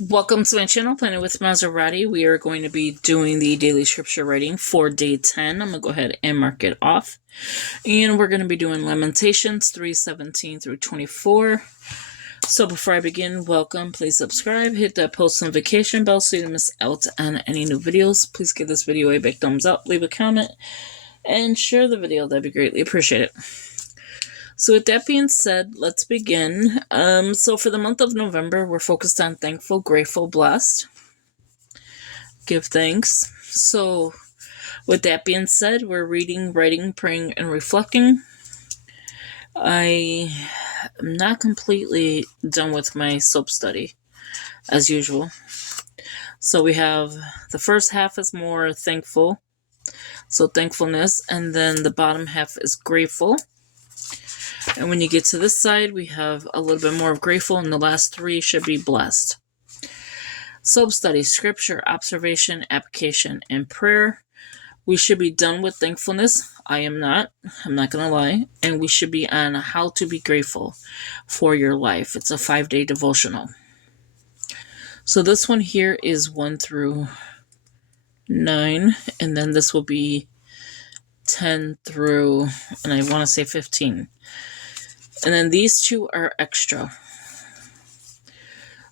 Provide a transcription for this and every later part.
Welcome to my channel, Planning with Maserati. We are going to be doing the daily scripture reading for day 10. I'm going to go ahead and mark it off. And we're going to be doing Lamentations 3:17 through 24. So before I begin, welcome. Please subscribe, hit that post notification bell so you don't miss out on any new videos. Please give this video a big thumbs up, leave a comment, and share the video. That'd be greatly appreciated. So with that being said, let's begin. So for the month of November, we're focused on thankful, grateful, blessed. Give thanks. So with that being said, we're reading, writing, praying, and reflecting. I am not completely done with my S.o.a.p study, as usual. So we have the first half is more thankful, so thankfulness, and then the bottom half is grateful. And when you get to this side, we have a little bit more of grateful, and the last three should be blessed. S.o.a.p study, scripture, observation, application, and prayer. We should be done with thankfulness. I am not. I'm not going to lie. And we should be on how to be grateful for your life. It's a 5-day devotional. So this one here is 1 through 9. And then this will be 10 through, and I want to say 15. And then these two are extra.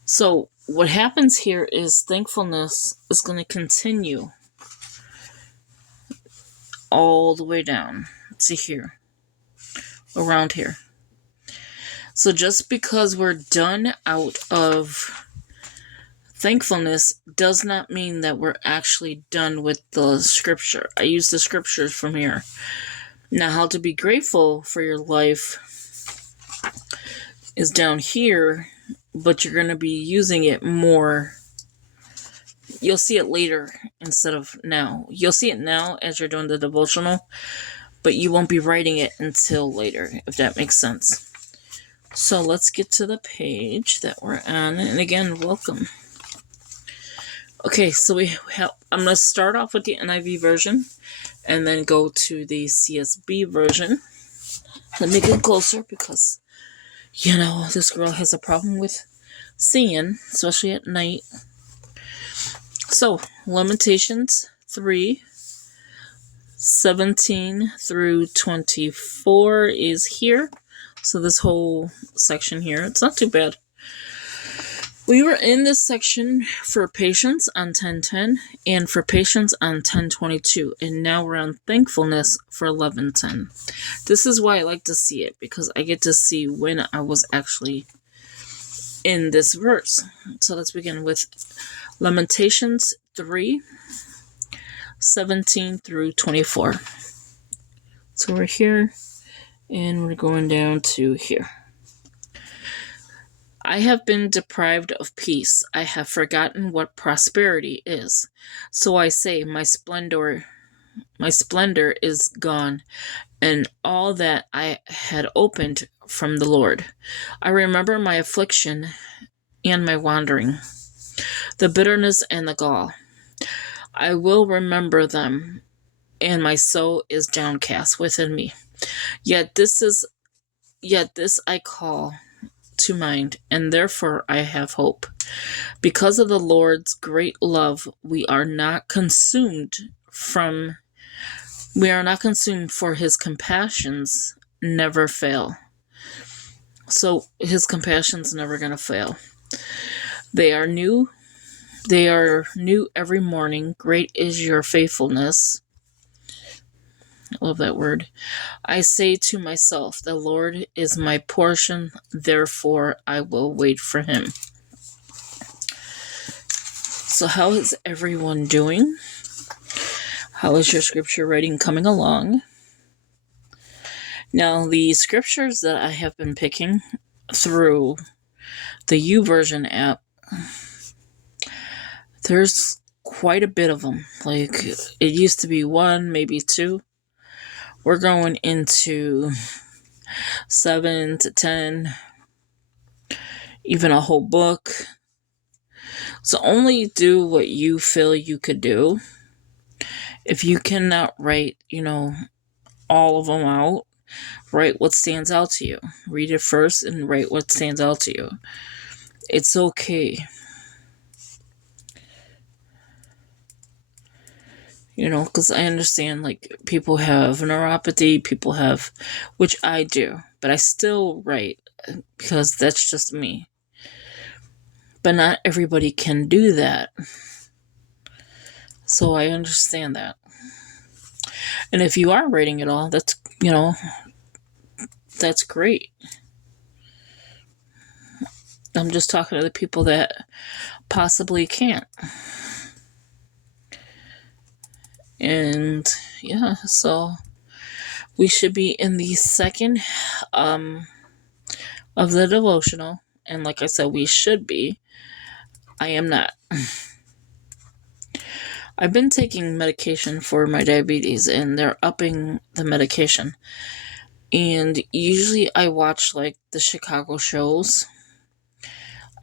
So what happens here is thankfulness is going to continue all the way down. Let's see here. Around here. So just because we're done out of thankfulness does not mean that we're actually done with the scripture. I use the scriptures from here. Now, how to be grateful for your life is down here, but you're going to be using it more. You'll see it later instead of now. You'll see it now as you're doing the devotional, but you won't be writing it until later, if that makes sense. So let's get to the page that we're on. And again, welcome. Okay, so I'm going to start off with the NIV version and then go to the CSB version. Let me get closer because, this girl has a problem with seeing, especially at night. So, Lamentations 3:17 through 24 is here. So this whole section here, it's not too bad. We were in this section for patience on 10:10 and for patience on 10:22, and now we're on thankfulness for 11:10. This is why I like to see it, because I get to see when I was actually in this verse. So let's begin with Lamentations 3:17 through 24. So we're here, and we're going down to here. I have been deprived of peace. I have forgotten what prosperity is. So I say, my splendor is gone, and all that I had opened from the Lord. I remember my affliction and my wandering, the bitterness and the gall. I will remember them, and my soul is downcast within me. Yet this I call to mind, and therefore I have hope. Because of the Lord's great love, we are not consumed, for his compassions never fail. So his compassions never going to fail. They are new every morning. Great is your faithfulness. I love that word. I say to myself, the Lord is my portion, therefore I will wait for him. So how is everyone doing? How is your scripture reading coming along? Now, the scriptures that I have been picking through the YouVersion app, there's quite a bit of them. Like, it used to be 1, maybe 2. We're going into 7 to 10, even a whole book. So only do what you feel you could do. If you cannot write, all of them out, write what stands out to you. Read it first and write what stands out to you. It's okay. Because I understand, like, people have neuropathy, people have, which I do, but I still write because that's just me. But not everybody can do that. So I understand that. And if you are writing it all, that's great. I'm just talking to the people that possibly can't. And yeah, so we should be in the second of the devotional. And like I said, we should be. I am not. I've been taking medication for my diabetes, and they're upping the medication. And usually I watch, like, the Chicago shows.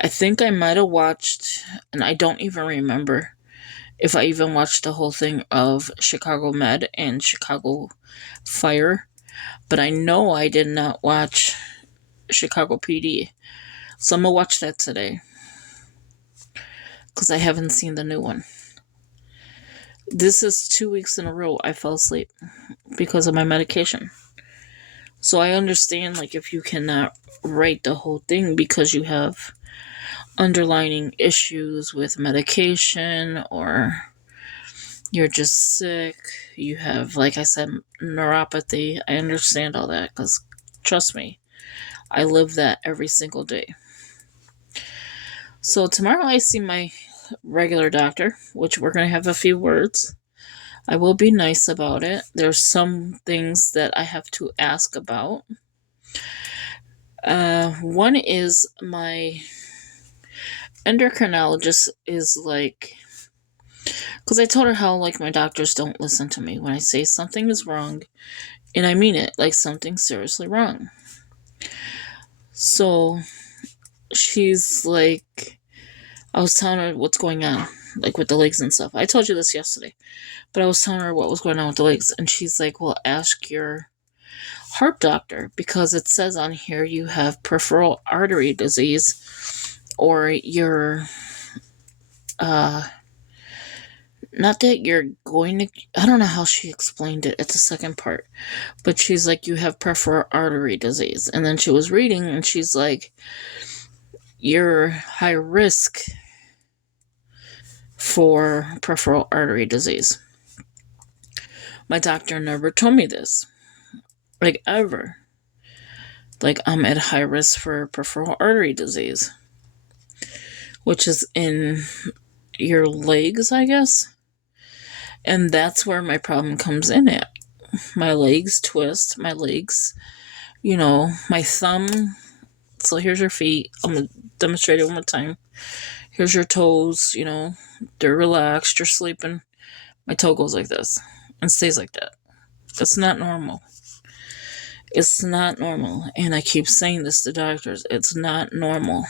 I think I might have watched, and I don't even remember if I even watched the whole thing of Chicago Med and Chicago Fire. But I know I did not watch Chicago PD. So I'm going to watch that today, because I haven't seen the new one. This is 2 weeks in a row I fell asleep because of my medication. So I understand, like, if you cannot write the whole thing because you have underlying issues with medication, or you're just sick, you have, like I said, neuropathy. I understand all that, because trust me, I live that every single day. So tomorrow I see my regular doctor, which we're going to have a few words. I will be nice about it. There's some things that I have to ask about. One is my endocrinologist is like, because I told her how, like, my doctors don't listen to me when I say something is wrong, and I mean it, like, something's seriously wrong. So she's like, I was telling her what's going on, like, with the legs and stuff. I told you this yesterday, but I was telling her what was going on with the legs, and she's like, well, ask your heart doctor, because it says on here you have peripheral artery disease, or you're not that you're going to, I don't know how she explained it at the second part, but she's like, you have peripheral artery disease. And then she was reading, and she's like, you're high risk for peripheral artery disease. My doctor never told me this, like, ever. Like, I'm at high risk for peripheral artery disease, which is in your legs, I guess. And that's where my problem comes in at. My legs twist, my legs, my thumb. So here's your feet. I'm going to demonstrate it one more time. Here's your toes, they're relaxed, you're sleeping. My toe goes like this and stays like that. It's not normal. It's not normal. And I keep saying this to doctors. It's not normal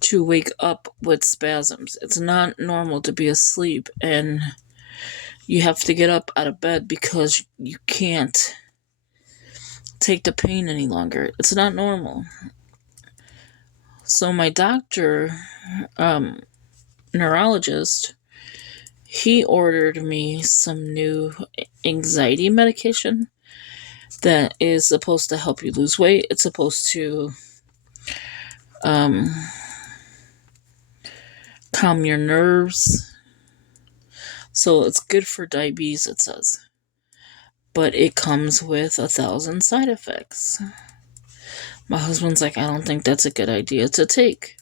to wake up with spasms. It's not normal to be asleep and you have to get up out of bed because you can't take the pain any longer. It's not normal. So my doctor, neurologist, he ordered me some new anxiety medication that is supposed to help you lose weight. It's supposed to calm your nerves. So it's good for diabetes, it says. But it comes with 1,000 side effects. My husband's like, I don't think that's a good idea to take.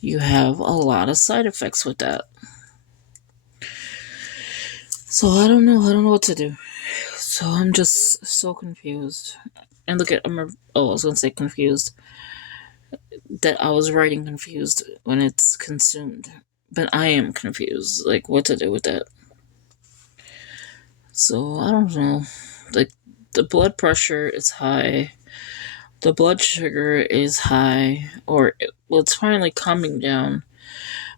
You have a lot of side effects with that. So I don't know what to do. So I'm just so confused. And look at, I was going to say confused. That I was writing confused when it's consumed. But I am confused, like, what to do with that. So I don't know. Like, the blood pressure is high. The blood sugar is high. It's finally coming down.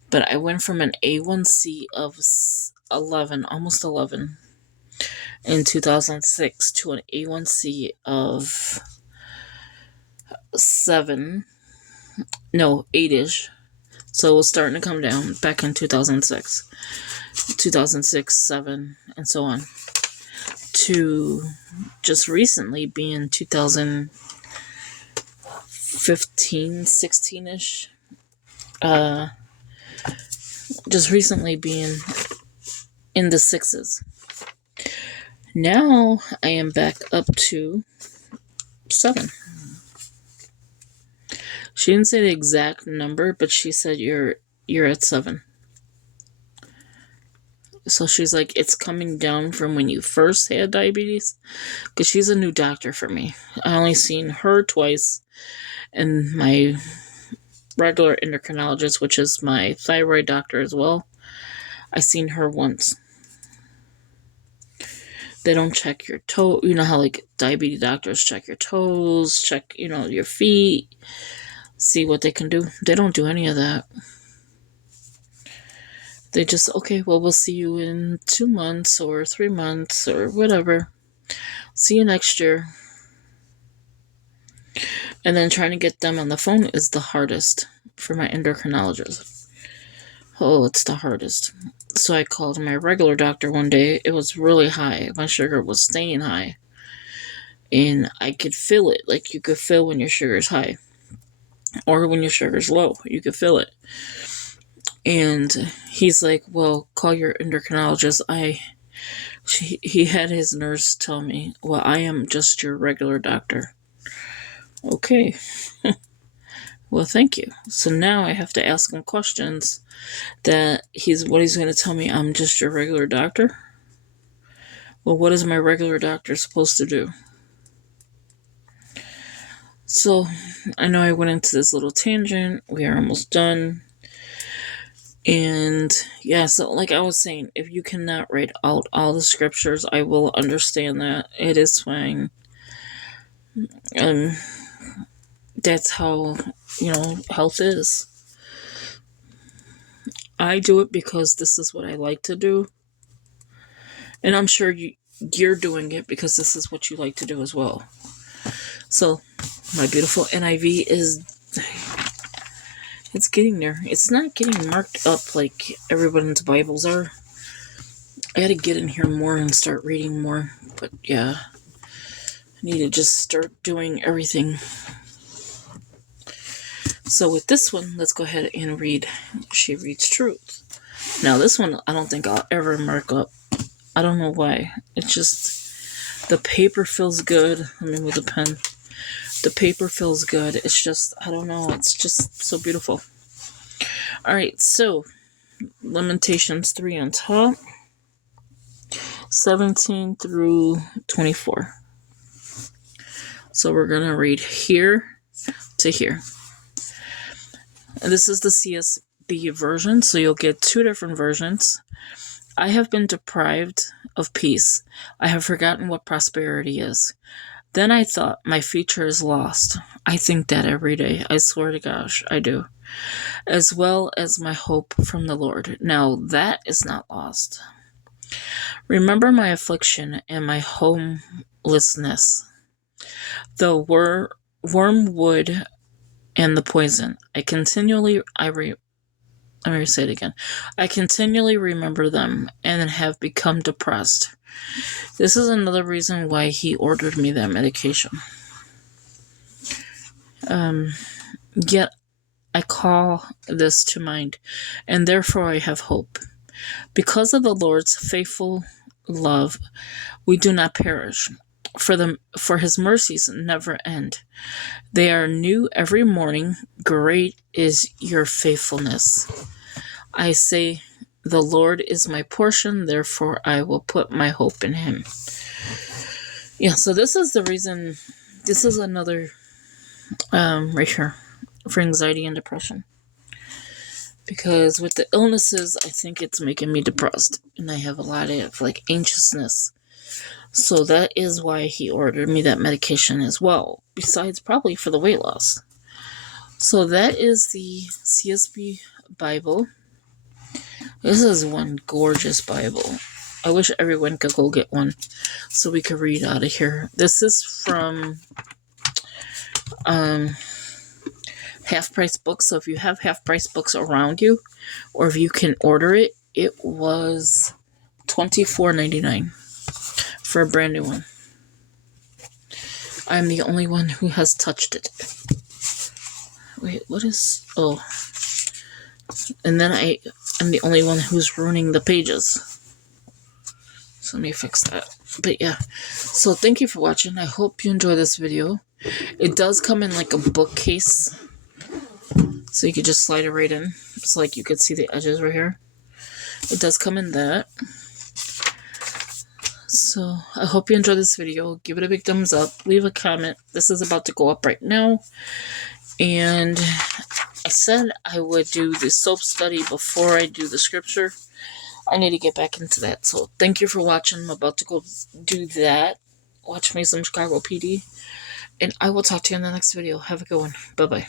But I went from an A1C of 11, almost 11, in 2006 to an A1C of 8-ish. So it was starting to come down back in 2006. 2006, 7, and so on, to just recently being 2015, 16-ish. Just recently being in the 6s. Now I am back up to 7. She didn't say the exact number, but she said you're at 7. So she's like, it's coming down from when you first had diabetes, because she's a new doctor for me. I only seen her twice, and my regular endocrinologist, which is my thyroid doctor as well, I seen her once. They don't check your toe. You know how like diabetes doctors check your toes, check, your feet, see what they can do. They don't do any of that. They just, okay, well, we'll see you in 2 months or 3 months or whatever. See you next year. And then trying to get them on the phone is the hardest for my endocrinologist. Oh, it's the hardest. So I called my regular doctor one day. It was really high. My sugar was staying high. And I could feel it. Like you could feel when your sugar's high. Or when your sugar's low. You could feel it. And he's like, well, call your endocrinologist. He had his nurse tell me, well, I am just your regular doctor. Okay. Well, thank you. So now I have to ask him questions that he's going to tell me I'm just your regular doctor? Well, what is my regular doctor supposed to do? So I know I went into this little tangent. We are almost done. And yeah, so like I was saying, if you cannot write out all the scriptures, I will understand that. It is fine. That's how, health is. I do it because this is what I like to do. And I'm sure you're doing it because this is what you like to do as well. So, my beautiful NIV it's getting there. It's not getting marked up like everyone's Bibles are. I gotta get in here more and start reading more. But yeah, I need to just start doing everything. So with this one, let's go ahead and read She Reads Truth. Now this one, I don't think I'll ever mark up. I don't know why. It's just, the paper feels good. Let me move the pen. The paper feels good. It's just, I don't know. It's just so beautiful. Alright, so Lamentations 3 on top. 17 through 24. So we're going to read here to here. And this is the CSB version, so you'll get 2 different versions. I have been deprived of peace. I have forgotten what prosperity is. Then I thought, my future is lost. I think that every day. I swear to gosh, I do. As well as my hope from the Lord. Now that is not lost. Remember my affliction and my homelessness. The wormwood and the poison. I continually remember them and have become depressed. This is another reason why he ordered me that medication. Yet I call this to mind, and therefore I have hope. Because of the Lord's faithful love, we do not perish, for his mercies never end. They are new every morning. Great is your faithfulness. I say, the Lord is my portion, therefore I will put my hope in him. Yeah, so this is the reason, this is another, right here, for anxiety and depression. Because with the illnesses, I think it's making me depressed. And I have a lot of, anxiousness. So that is why he ordered me that medication as well. Besides, probably for the weight loss. So that is the CSB Bible. This is one gorgeous Bible. I wish everyone could go get one so we could read out of here. This is from Half Price Books. So if you have Half Price Books around you, or if you can order it, it was $24.99 for a brand new one. I'm the only one who has touched it. Wait, what is... Oh. And then I'm the only one who's ruining the pages. So let me fix that. But yeah. So thank you for watching. I hope you enjoy this video. It does come in like a bookcase. So you could just slide it right in. It's like you could see the edges right here. It does come in that. So I hope you enjoyed this video. Give it a big thumbs up. Leave a comment. This is about to go up right now. And I said I would do the S.o.a.p study before I do the scripture. I need to get back into that. So thank you for watching. I'm about to go do that. Watch me some Chicago PD. And I will talk to you in the next video. Have a good one. Bye-bye.